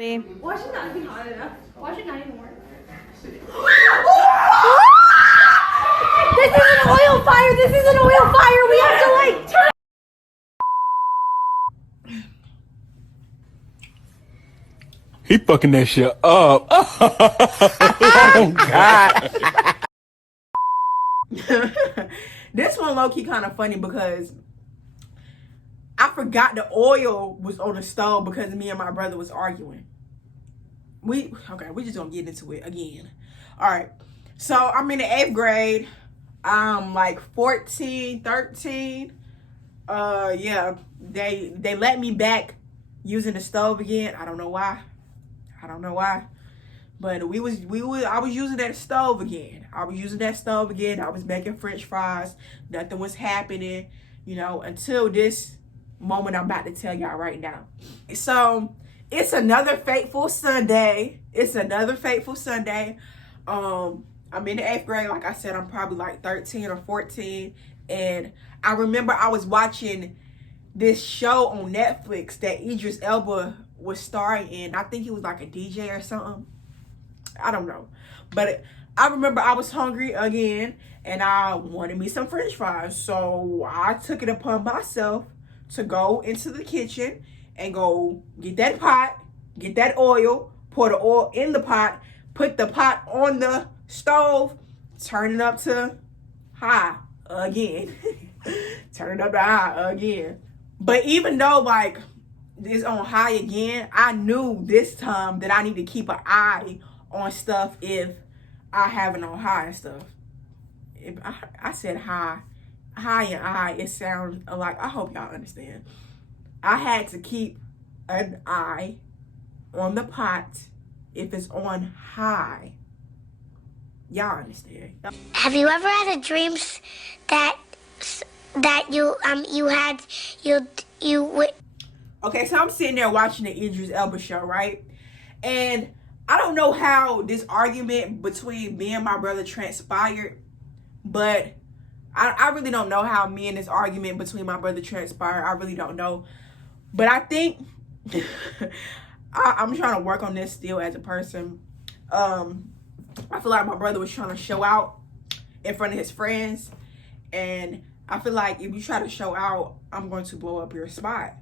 Why should not be hot enough? Why should not even work? This is an oil fire! This is an oil fire! We have to like turn. He fucking that shit up. Oh, God. This one low-key kind of funny because I forgot the oil was on the stove because me and my brother was arguing. We just gonna get into it again. All right. So I'm in the 8th grade. I'm like 14, 13. Yeah, they let me back using the stove again. I don't know why. But I was using that stove again. I was making French fries. Nothing was happening, until this moment I'm about to tell y'all right now. So it's another fateful Sunday. I'm in the 8th grade. Like I said, I'm probably like 13 or 14. And I remember I was watching this show on Netflix that Idris Elba was starring in. I think he was like a DJ or something. I don't know. But I remember I was hungry again and I wanted me some French fries. So I took it upon myself to go into the kitchen and go get that pot, get that oil, pour the oil in the pot, put the pot on the stove, turn it up to high again. But even though like it's on high again, I knew this time that I need to keep an eye on stuff if I have it on high and stuff. If I said high and I, it sounds like, I hope y'all understand. I had to keep an eye on the pot if it's on high. Y'all understand? Have you ever had a dream that you would? Okay, so I'm sitting there watching the Idris Elba show, right? And I don't know how this argument between me and my brother transpired, but I really don't know how me and this argument between my brother transpired. I really don't know. But I think I'm trying to work on this still as a person. I feel like my brother was trying to show out in front of his friends. And I feel like if you try to show out, I'm going to blow up your spot.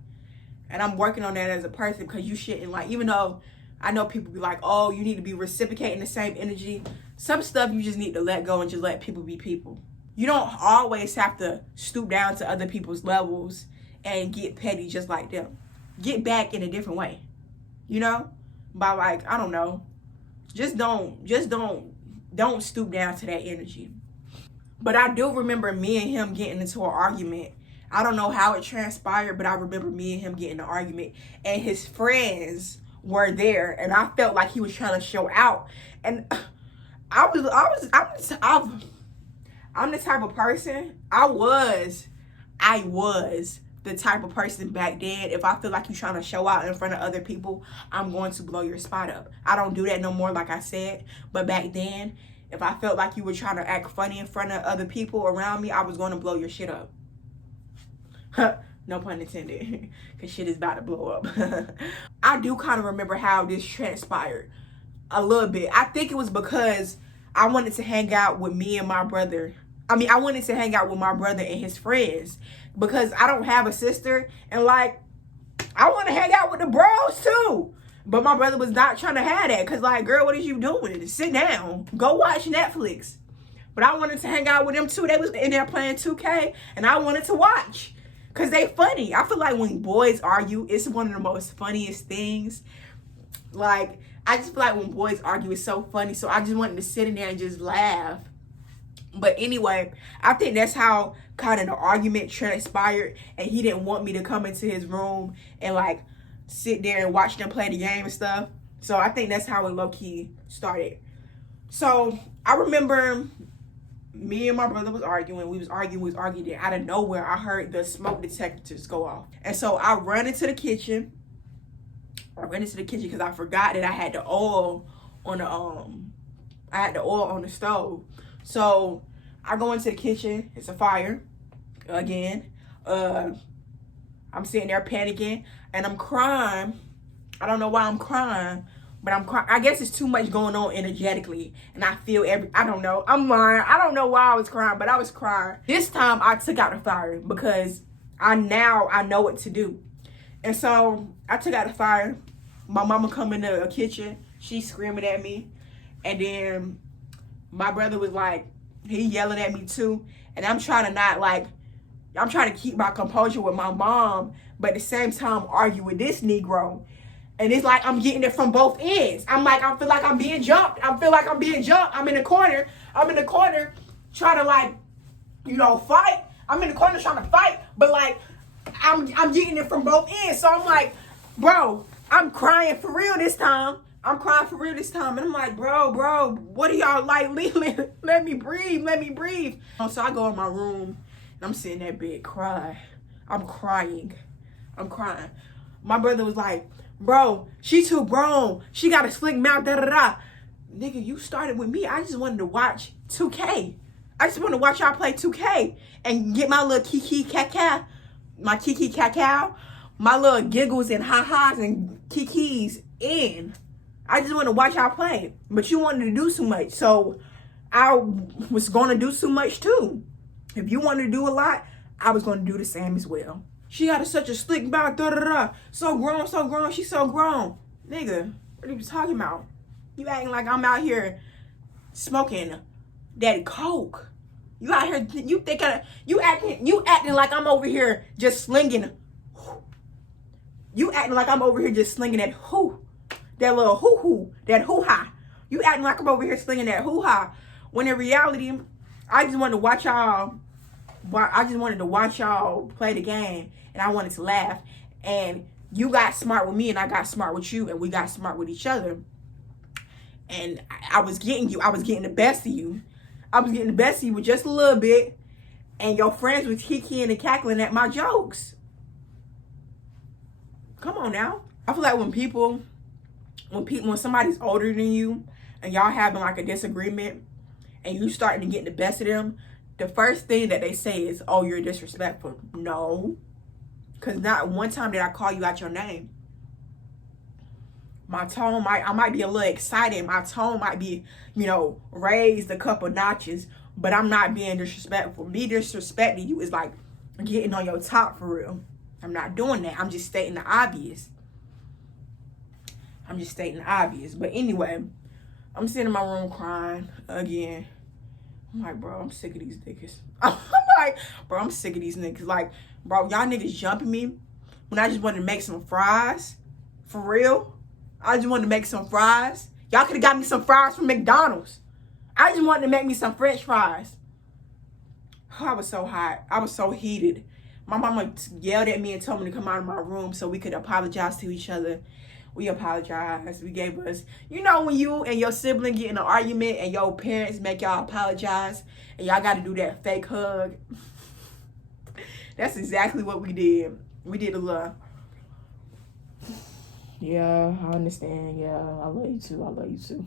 And I'm working on that as a person because you shouldn't, like, even though I know people be like, oh, you need to be reciprocating the same energy. Some stuff you just need to let go and just let people be people. You don't always have to stoop down to other people's levels and get petty just like them. Get back in a different way, by like, I don't know. Just don't stoop down to that energy. But I do remember me and him getting into an argument. I don't know how it transpired, but I remember me and him getting in an argument, and his friends were there, and I felt like he was trying to show out. And I'm the type of person. I was the type of person back then. If I feel like you're trying to show out in front of other people, I'm going to blow your spot up. I don't do that no more, like I said. But back then, if I felt like you were trying to act funny in front of other people around me, I was going to blow your shit up. No pun intended, because shit is about to blow up. I do kind of remember how this transpired a little bit. I think it was because I wanted to hang out with my brother and his friends, because I don't have a sister, and like, I want to hang out with the bros too. But my brother was not trying to have that, because like, girl, what is you doing? Sit down, go watch Netflix. But I wanted to hang out with them too. They was in there playing 2K, and I wanted to watch. Because they funny. I feel like when boys argue, it's one of the most funniest things. Like, I just feel like when boys argue, it's so funny. So I just wanted to sit in there and just laugh. But anyway, I think that's how kind of the argument transpired. And he didn't want me to come into his room and like sit there and watch them play the game and stuff. So I think that's how it low-key started. So I remember me and my brother was arguing. We was arguing. Out of nowhere, I heard the smoke detectors go off. And so I run into the kitchen. Because I forgot that I had the oil on the stove. So I go into the kitchen. It's a fire again. I'm sitting there panicking and I'm crying I don't know why I'm crying, but I'm crying. I guess it's too much going on energetically, and I feel I don't know. I'm lying. I don't know why I was crying, but I was crying. This time I took out the fire because I know what to do. And so I took out the fire. My mama come in the kitchen. She's screaming at me. And then my brother was like, he yelling at me too. And I'm trying to keep my composure with my mom, but at the same time argue with this Negro. And it's like I'm getting it from both ends. I feel like I'm being jumped. I'm in the corner. Trying to fight. I'm in the corner trying to fight, but I'm getting it from both ends. So I'm like, bro, I'm crying for real this time. And I'm like, bro, what are y'all like? Let me breathe. So I go in my room and I'm sitting in that bed crying. I'm crying. My brother was like, bro, she too grown. She got a slick mouth, da-da-da. Nigga, you started with me. I just wanted to watch 2K. I just want to watch y'all play 2K and get my little kiki cacao, my little giggles and ha-has and kikis in. I just want to watch y'all play. But you wanted to do so much. So I was going to do so much too. If you wanted to do a lot, I was going to do the same as well. She got such a slick mouth, da-da-da. So grown. She's so grown. Nigga, what are you talking about? You acting like I'm out here smoking that coke. You out here, you acting like I'm over here just slinging. You acting like I'm over here just slinging that little hoo-hoo, that hoo-ha. You acting like I'm over here slinging that hoo-ha. When in reality, I just wanted to watch y'all play the game, and I wanted to laugh. And you got smart with me, and I got smart with you, and we got smart with each other. And I was getting the best of you. I was getting the best of you with just a little bit, and your friends was kikiing and cackling at my jokes. Come on now. I feel like when somebody's older than you and y'all having like a disagreement and you starting to get the best of them, the first thing that they say is, oh, you're disrespectful. No. Because not one time did I call you out your name. My tone I might be a little excited. My tone might be, raised a couple notches, but I'm not being disrespectful. Me disrespecting you is like getting on your top for real. I'm not doing that. I'm just stating the obvious. But anyway, I'm sitting in my room crying again. I'm like, bro, I'm sick of these niggas. I'm sick of these niggas. Like, bro, y'all niggas jumping me when I just wanted to make some fries. For real. I just wanted to make some fries. Y'all could have got me some fries from McDonald's. I just wanted to make me some French fries. I was so hot. I was so heated. My mama yelled at me and told me to come out of my room so we could apologize to each other. We apologized. We gave us, when you and your sibling get in an argument and your parents make y'all apologize and y'all got to do that fake hug. That's exactly what we did. We did a little. Yeah, I understand. Yeah, I love you too.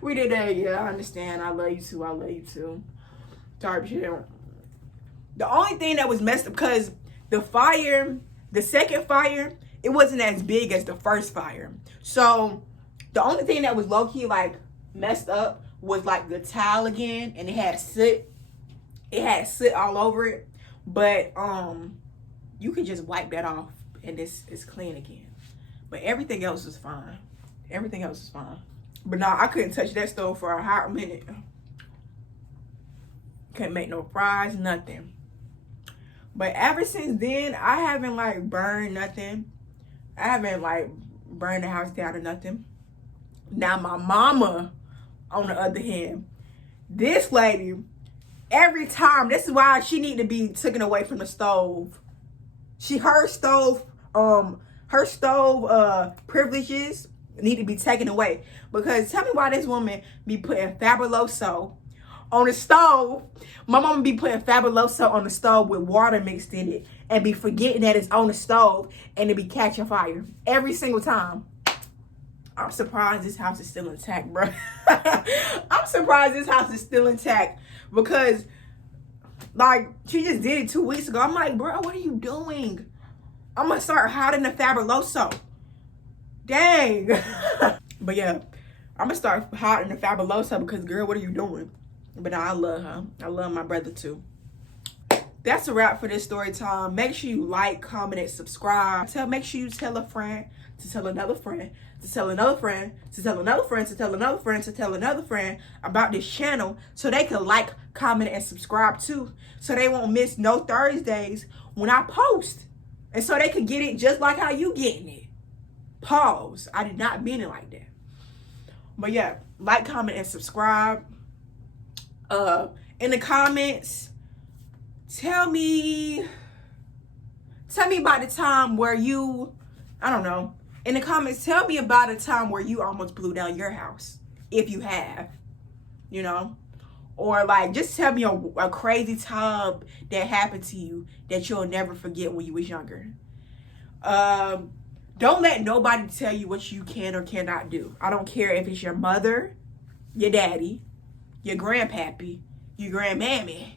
We did that. Yeah, I understand. I love you too. Type shit. The only thing that was messed up, because the second fire, it wasn't as big as the first fire. So the only thing that was low-key messed up was the towel again, and it had soot. It had soot all over it. But you can just wipe that off and it's clean again. But everything else was fine. But no, I couldn't touch that stove for a hot minute. Couldn't make no fries, nothing. But ever since then, I haven't burned nothing. I haven't burned the house down or nothing. Now my mama, on the other hand, this lady, every time, this is why she need to be taken away from the stove. Her stove privileges need to be taken away. Because tell me why this woman be putting Fabuloso on the stove. My mama be putting Fabuloso on the stove with water mixed in it and be forgetting that it's on the stove and it be catching fire every single time. I'm surprised this house is still intact, bro. I'm surprised this house is still intact because she just did it 2 weeks ago. I'm like, bro, what are you doing? I'm gonna start hiding the Fabuloso. Dang. But yeah, I'm gonna start hiding the Fabuloso because, girl, what are you doing? But nah, I love her. I love my brother too. That's a wrap for this story time. Make sure you like, comment, and subscribe. Make sure you tell a friend to tell another friend to tell another friend to tell another friend to tell another friend to tell another friend about this channel so they can like, comment, and subscribe too. So they won't miss no Thursdays when I post. And so they can get it just like how you getting it. Pause. I did not mean it like that. But yeah, like, comment, and subscribe. In the comments, tell me about the time where you, I don't know. In the comments, tell me about a time where you almost blew down your house, if you have, you know. Or like, just tell me a crazy time that happened to you that you'll never forget when you was younger. Don't let nobody tell you what you can or cannot do. I don't care if it's your mother, your daddy, your grandpappy, your grandmammy,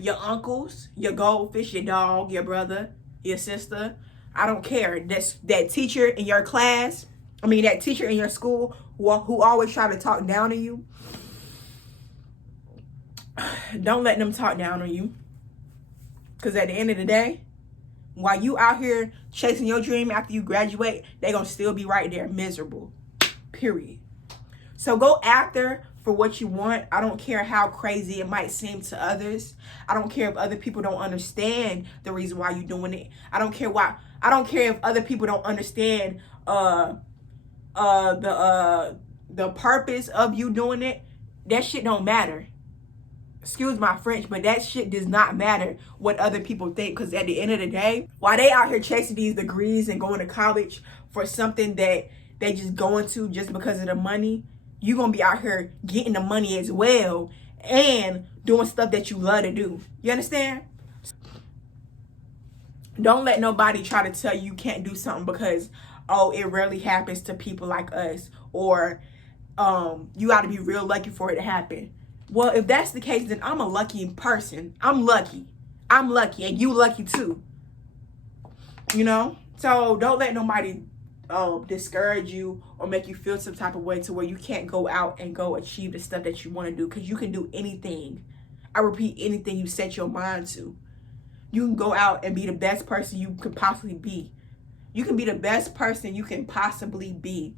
your uncles, your goldfish, your dog, your brother, your sister. I don't care. That's that teacher in your class. I mean, that teacher in your school who always try to talk down to you. Don't let them talk down on you. Because at the end of the day, while you out here chasing your dream after you graduate, they gonna still be right there miserable. Period. So go after for what you want. I don't care how crazy it might seem to others. I don't care if other people don't understand the reason why you're doing it. I don't care if other people don't understand the purpose of you doing it. That shit don't matter. Excuse my French, but that shit does not matter what other people think. Because at the end of the day, while they out here chasing these degrees and going to college for something that they just going to just because of the money, you're going to be out here getting the money as well and doing stuff that you love to do. You understand? Don't let nobody try to tell you can't do something because, oh, it rarely happens to people like us. Or you got to be real lucky for it to happen. Well, if that's the case, then I'm a lucky person. I'm lucky. And you lucky too. You know? So don't let nobody discourage you or make you feel some type of way to where you can't go out and go achieve the stuff that you want to do, because you can do anything. I repeat, anything you set your mind to. You can go out and be the best person you could possibly be. You can be the best person you can possibly be.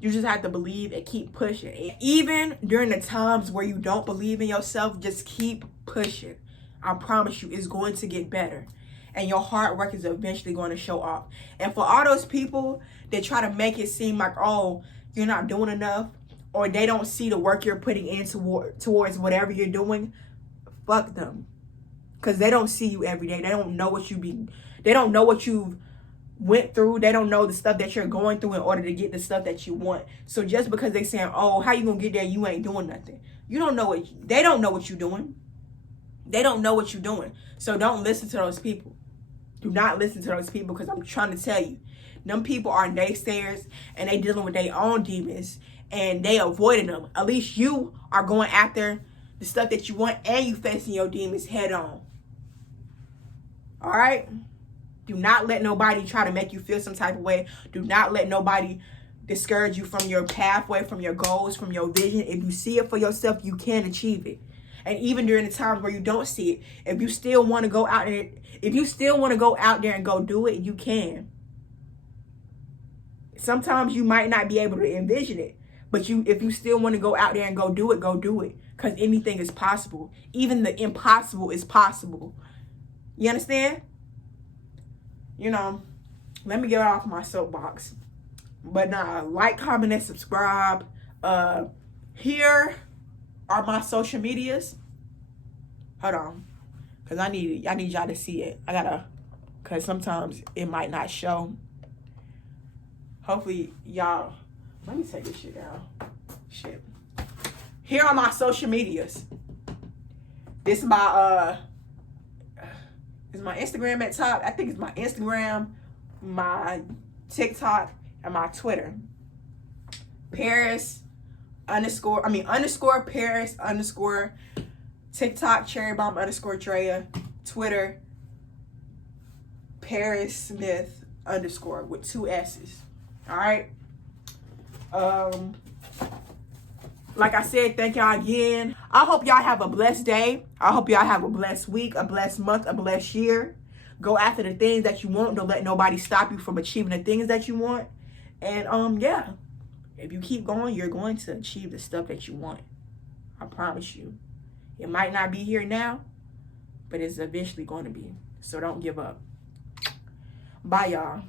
You just have to believe and keep pushing. And even during the times where you don't believe in yourself, just keep pushing. I promise you, it's going to get better. And your hard work is eventually going to show off. And for all those people that try to make it seem like, oh, you're not doing enough, or they don't see the work you're putting in towards whatever you're doing, fuck them. Because they don't see you every day. They don't know what you've went through. They don't know the stuff that you're going through in order to get the stuff that you want. So just because they saying, oh, how you gonna get there? You ain't doing nothing. They don't know what you're doing. They don't know what you're doing. So don't listen to those people. Do not listen to those people, because I'm trying to tell you, them people are naysayers and they dealing with their own demons and they avoiding them. At least you are going after the stuff that you want and you facing your demons head on. All right? Do not let nobody try to make you feel some type of way. Do not let nobody discourage you from your pathway, from your goals, from your vision. If you see it for yourself, you can achieve it. And even during the times where you don't see it, if you still want to go out there and go do it, you can. Sometimes you might not be able to envision it, but if you still want to go out there and go do it, because anything is possible. Even the impossible is possible. You understand? You know, let me get off my soapbox. But nah, like, comment, and subscribe. Here are my social medias. Hold on, because I need y'all to see it. Because sometimes it might not show. Hopefully y'all, let me take this shit down. Shit. Here are my social medias. This is my Instagram at top. I think it's my Instagram, my TikTok, and my Twitter. Underscore Paris _ TikTok cherrybomb _ Drea. Twitter Paris Smith _ with 2 S's. All right. Like I said, thank y'all again. I hope y'all have a blessed day. I hope y'all have a blessed week, a blessed month, a blessed year. Go after the things that you want. Don't let nobody stop you from achieving the things that you want. And yeah, if you keep going, you're going to achieve the stuff that you want. I promise you. It might not be here now, but it's eventually going to be. So don't give up. Bye, y'all.